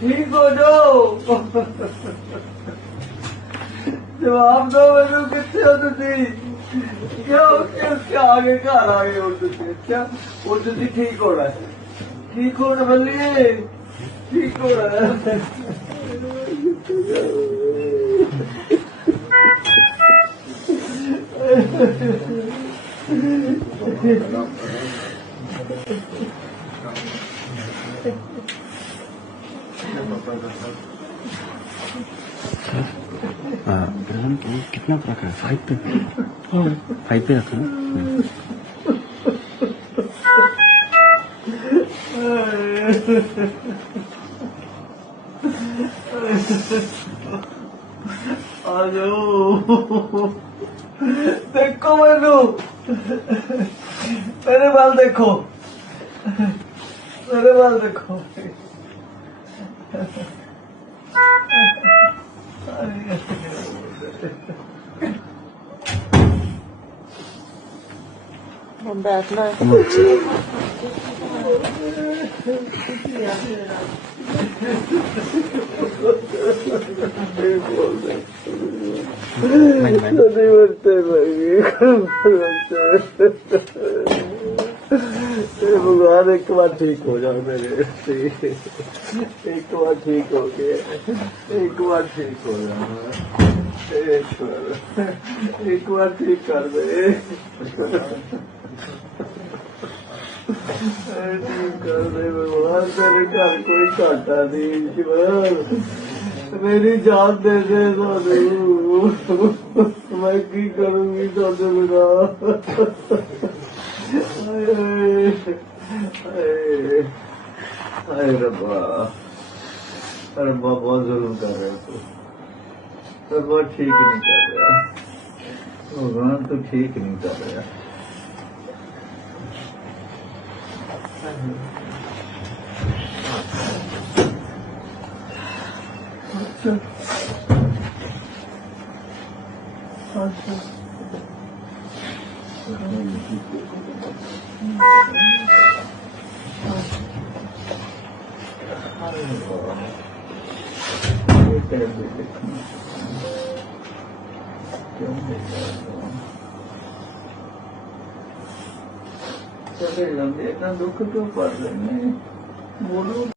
ठीक हो जवाब दो मैनू कितने आगे घर आ गए हो तो ठीक होना है। ठीक होना बल्ले? ठीक होना है। Thank you. ब्रजन पे कितना रखा है? फाइव पे? फाइव पे रखा देखो मनु। मेरे बाल देखो। मेरे बाल देखो। Bombardment. Comment tu Hadi bakalım. Hadi bakalım. ਭਗਵਾਨ ਇੱਕ ਵਾਰ ਠੀਕ ਹੋ ਜਾ ਮੇਰੇ। ਇੱਕ ਵਾਰ ਠੀਕ ਹੋ ਗਏ। ਇੱਕ ਵਾਰ ਠੀਕ ਹੋ ਜਾ ਇੱਕ ਵਾਰ ਠੀਕ ਕਰ ਦੇ। ਠੀਕ ਕਰ ਦੇ ਭਗਵਾਨ, ਤੇਰੇ ਘਰ ਕੋਈ ਘਾਟਾ ਨਹੀਂ ਸ਼ਿਵ ਮੇਰੀ ਜਾਨ ਦੇ ਦੇ ਤੁਹਾਨੂੰ ਮੈਂ ਕੀ ਕਰੂੰਗੀ ਤੁਹਾਡੇ ਬਿਨਾ? ਹਾਏ। अरे रब्बा। अरे रब्बा, बहुत जुल्म कर रहे हो तू। रब्बा ठीक नहीं कर रहा। भगवान तो ठीक नहीं कर रहा। अच्छा। अच्छा। Söyleyeceğim diye ben dokuz yıl var. Moru